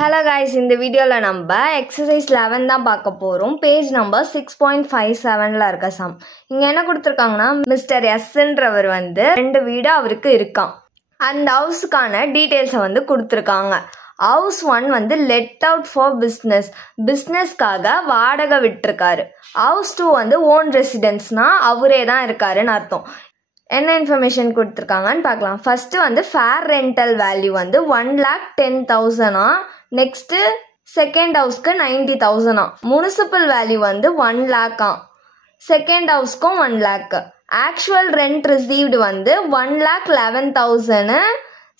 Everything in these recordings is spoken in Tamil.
Hello guys, இந்த வீடியோல நம்ம exercise 11 தான் பார்க்க போறோம். பேஜ் நம்பர் 6.57ல இருக்க சம். இங்க என்ன கொடுத்திருக்காங்கன்னா மிஸ்டர் எஸ்ன்றவர் ரெண்டு வீடு அவருக்கு இருக்காம். அந்த ஹவுஸ்க்கான டீடைல்ஸை கொடுத்திருக்காங்க. ஹவுஸ் 1 லெட் அவுட் ஃபார் பிஸ்னஸ்க்காக வாடகை விட்டுருக்காரு. ஹவுஸ் 2 ஓன் ரெசிடென்ஸ்னா அவரே தான் இருக்காருன்னு அர்த்தம். என்ன இன்ஃபர்மேஷன் கொடுத்துருக்காங்கன்னு பார்க்கலாம். First fair rental value 1,10,000. Next second ஹவுஸ்க்கு 90,000. Municipal value 1 lakh. செகண்ட் ஹவுஸ்க்கும் 1 lakh. Actual rent received 1,11,000.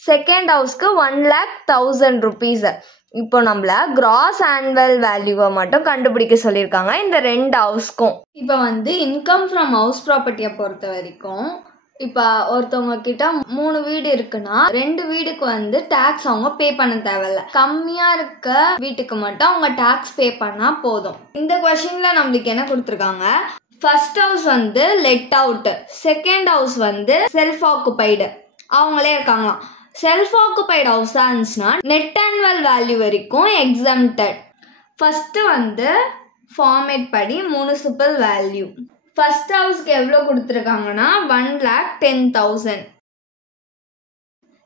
Second ஹவுஸ்க்கு 1,01,000 rupees. இப்போ நம்மள கிராஸ் ஆனுவல் வேல்யூவை மட்டும் கண்டுபிடிக்க சொல்லியிருக்காங்க இந்த ரெண்டு ஹவுஸ்க்கும். இப்போ இன்கம் ஃப்ரம் ஹவுஸ் ப்ராப்பர்ட்டியை பொறுத்த வரைக்கும் இப்போ ஒருத்தவங்க கிட்ட 3 வீடு இருக்குன்னா 2 வீடுக்கு டாக்ஸ் அவங்க பே பண்ண தேவையில்ல. கம்மியா இருக்க வீட்டுக்கு மட்டும் அவங்க டாக்ஸ் பே பண்ணா போதும். இந்த கொஸ்டின்ல நம்மளுக்கு என்ன கொடுத்துருக்காங்க, first house let out, second house self occupied, அவங்களே இருக்காங்களாம். செல்ஃப் ஆக்குபைடு ஹவுஸா இருந்துச்சுன்னா நெட் ஆனுவல் வேல்யூ வரைக்கும் எக்ஸம்டட். ஃபர்ஸ்ட் ஃபார்மேட் படி முனிசிபல் வேல்யூ ஃபர்ஸ்ட் ஹவுஸ்க்கு எவ்வளோ கொடுத்துருக்காங்கன்னா 1,10,000.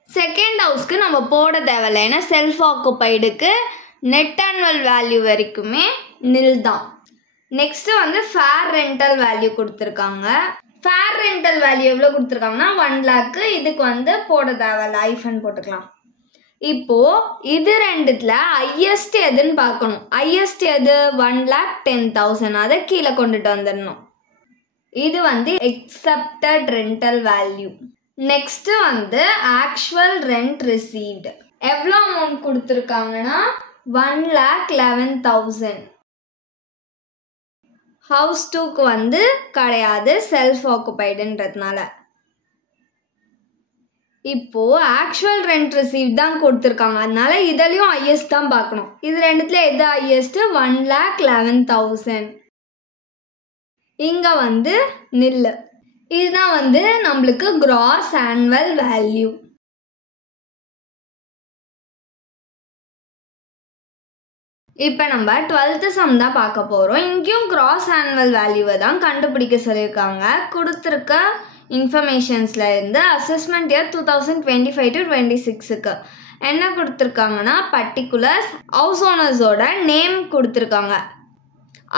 செகண்ட் ஹவுஸ்க்கு நம்ம போட தேவையில்லை, ஏன்னா செல்ஃப் ஆக்குபைடுக்கு நெட் ஆனுவல் வேல்யூ வரைக்குமே நில் தான். நெக்ஸ்ட் ஃபேர் ரெண்டல் வேல்யூ கொடுத்துருக்காங்க. ஃபேர் ரெண்டல் வேல்யூ எவ்வளோ கொடுத்துருக்காங்கன்னா 1 lakh. இதுக்கு போட தேவையில்ல, ஐஃபன் போட்டுக்கலாம். இப்போ இது ரெண்டுத்துல ஹையஸ்ட் எதுன்னு பார்க்கணும். ஹையஸ்ட் எது 1,10,000. அதை கீழே கொண்டுட்டு வந்துடணும். இது exempted rental value. Next actual rent received எவ்வளோ அமௌண்ட் கொடுத்துருக்காங்கன்னா 1,11,000. ஹவுஸ் 2க்கு கிடையாது, செல்ஃப் ஆக்குபைடுன்றதுனால. இப்போ ஆக்சுவல் ரெண்ட் ரிசீவ் தான் கொடுத்துருக்காங்க, அதனால இதுலயும் ஹையஸ்ட் தான் பார்க்கணும். இது ரெண்டுத்துல எது ஹையஸ்ட் 1,11,000. இங்க நில்லு. இதுதான் நம்மளுக்கு கிராஸ் ஆனுவல் வேல்யூ. இப்போ நம்ம 12th சம் தான் பார்க்க போறோம். இங்கேயும் கிராஸ் ஆனுவல் வேல்யூவை தான் கண்டுபிடிக்க சொல்லியிருக்காங்க. கொடுத்துருக்க இன்ஃபர்மேஷன்ஸ்ல இருந்து அசஸ்மெண்ட் இயர் 2025 to 26க்கு என்ன கொடுத்துருக்காங்கன்னா பர்டிகுலர்ஸ் ஹவுஸ் ஓனர்ஸோட நேம் கொடுத்துருக்காங்க.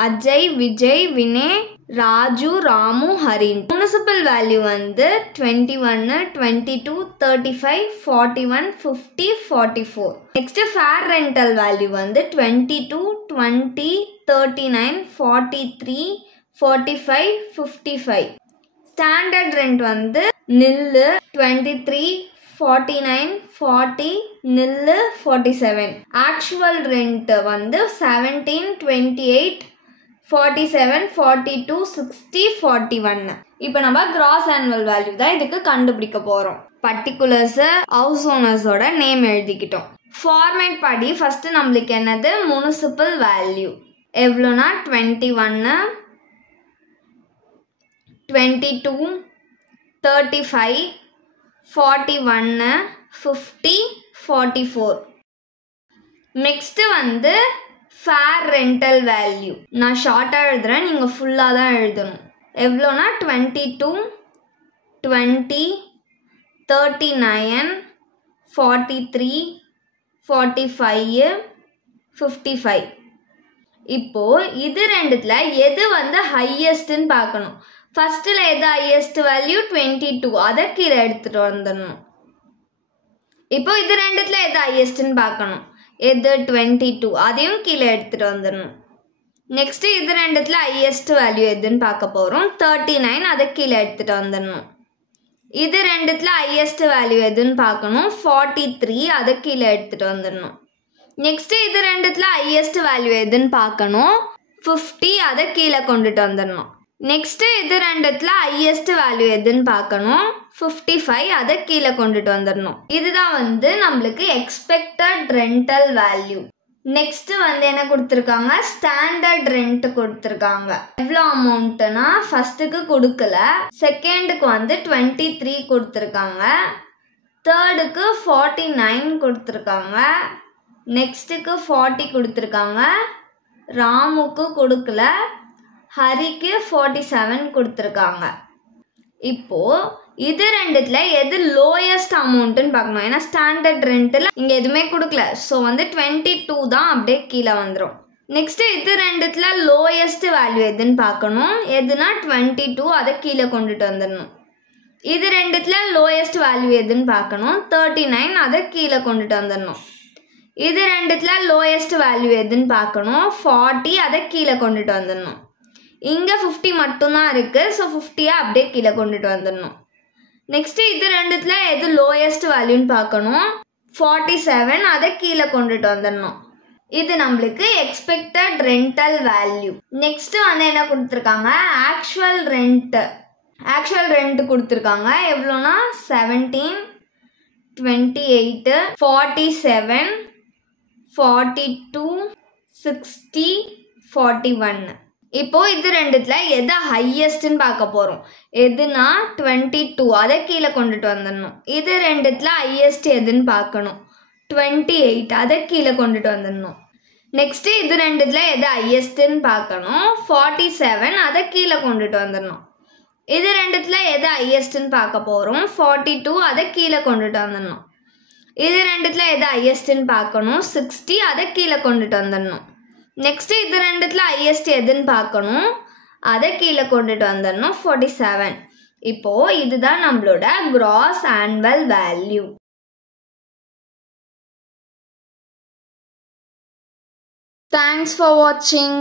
Ajay, Vijay, Vinay, Raju, Ramu, Harin. Municipal value 21, 22, 35, 41, 50, 44. Next fair rental value 22, 20, 39, 43, 45, 55. Standard rent nil 23, 49, 40, nil 47. Actual rent 17, 28, 47, 42, 60, 41. இப்போ நம்ம கிராஸ் ஆனுவல் வேல்யூ தான் இதுக்கு கண்டுபிடிக்க போறோம். பர்டிகுலர்ஸ் ஹவுஸ் ஓனர்ஸோட நேம் எழுதிக்கிட்டோம். ஃபார்மேட் படி ஃபர்ஸ்ட் நம்மளுக்கு என்னது முனிசிபல் வேல்யூ எவ்வளோனா 21, 22, 35, 41, 50, 44. நெக்ஸ்ட் ஃபேர் ரெண்டல் வேல்யூ நான் ஷார்ட்டாக எழுதுறேன், நீங்கள் ஃபுல்லாக தான் எழுதணும். எவ்வளோனா 22, 20, 39, 43, 45, 55. இப்போ இது ரெண்டுத்துல எது ஹையஸ்ட்னு பார்க்கணும். ஃபர்ஸ்ட்ல எது ஹையஸ்ட் வேல்யூ 22, அதை கீழே எடுத்துட்டு வந்துடணும். இப்போ இது ரெண்டுத்துல எது ஹையஸ்ட்னு பார்க்கணும். எது 22, அதையும் கீழே எடுத்துட்டு வந்துடணும். நெக்ஸ்ட் இது ரெண்டுத்துல ஹையஸ்ட் வேல்யூ எதுன்னு பார்க்க போறோம். 39, அதை கீழே எடுத்துட்டு வந்துடணும். இது ரெண்டுத்துல ஹையஸ்ட் வேல்யூ எதுன்னு பார்க்கணும். 43, அதை கீழே எடுத்துட்டு வந்துடணும். நெக்ஸ்ட் இது ரெண்டுத்துல ஹையஸ்ட் வேல்யூ எதுன்னு பார்க்கணும். 50, அதை கீழே கொண்டுட்டு வந்துடணும். நெக்ஸ்ட் இது ரெண்டுத்துல ஹையஸ்ட் வேல்யூ எதுன்னு பார்க்கணும். 55, அதை கீழே கொண்டுட்டு வந்துடணும். இதுதான் நம்மளுக்கு எக்ஸ்பெக்டட் ரெண்டல் வேல்யூ. நெக்ஸ்ட் என்ன கொடுத்துருக்காங்க, ஸ்டாண்டர்ட் ரெண்ட் கொடுத்துருக்காங்க. எவ்வளோ அமௌண்ட்னா ஃபர்ஸ்ட்டுக்கு கொடுக்கல, செகண்டுக்கு 23 கொடுத்துருக்காங்க, தேர்டுக்கு 49 கொடுத்துருக்காங்க, நெக்ஸ்ட்டுக்கு 40 கொடுத்துருக்காங்க, ராமுக்கு கொடுக்கல, ஹரிக்கு 47 கொடுத்துருக்காங்க. இப்போ இது ரெண்டுத்துல எது லோயஸ்ட் அமௌண்ட்டுன்னு பார்க்கணும். ஏன்னா ஸ்டாண்டர்ட் ரெண்ட்டில் இங்கே எதுவுமே கொடுக்கல. ஸோ 22 தான் அப்படியே கீழே வந்துடும். நெக்ஸ்ட்டு இது ரெண்டுத்துல லோயஸ்ட் வேல்யூ எதுன்னு பார்க்கணும். எதுனா 22, அதை கீழே கொண்டுட்டு வந்துடணும். இது ரெண்டுத்துல லோயஸ்ட் வேல்யூ எதுன்னு பார்க்கணும். 39, அதை கீழே கொண்டுட்டு வந்துடணும். இது ரெண்டுத்துல லோயஸ்ட் வேல்யூ எதுன்னு பார்க்கணும். 40, அதை கீழே கொண்டுட்டு வந்துடணும். இங்கே 50 மட்டும்தான் இருக்குது. ஸோ 50 அப்படியே கீழே கொண்டுட்டு வந்துடணும். நெக்ஸ்ட்டு இது ரெண்டுத்துல எது லோயஸ்ட் வேல்யூன்னு பார்க்கணும். 47, அதை கீழே கொண்டுட்டு வந்துடணும். இது நம்மளுக்கு எக்ஸ்பெக்டட் ரெண்டல் வேல்யூ. நெக்ஸ்ட்டு வந்து என்ன கொடுத்துருக்காங்க, ஆக்சுவல் ரெண்ட் கொடுத்துருக்காங்க. எவ்வளோனா 17, 28, 47, 42, 60, 41. இப்போ இது ரெண்டுத்துல எது ஹையஸ்ட்னு பார்க்க போகிறோம். எதுனா 22, அதை கீழே கொண்டுட்டு வந்துடணும். இது ரெண்டுத்துல ஹையஸ்ட் எதுன்னு பார்க்கணும். 28, அதை கீழே கொண்டுட்டு வந்துடணும். நெக்ஸ்ட்டு இது ரெண்டுத்துல எது ஹையஸ்ட்னு பார்க்கணும். 47, அதை கீழே கொண்டுட்டு வந்துடணும். இது ரெண்டுத்துல எது ஹையஸ்ட்னு பார்க்க போகிறோம். 42, அதை கீழே கொண்டுட்டு வந்துடணும். இது ரெண்டுத்துல எது ஹையஸ்ட்னு பார்க்கணும். 60, அதை கீழே கொண்டுட்டு வந்துடணும். நெக்ஸ்ட்டு இது ரெண்டுத்துல ஹையஸ்ட் எதுன்னு பார்க்கணும். அதை கீழே கொண்டுட்டு வந்துடணும். 47. இப்போது இதுதான் நம்மளோட cross annual value. Thanks for வாட்சிங்.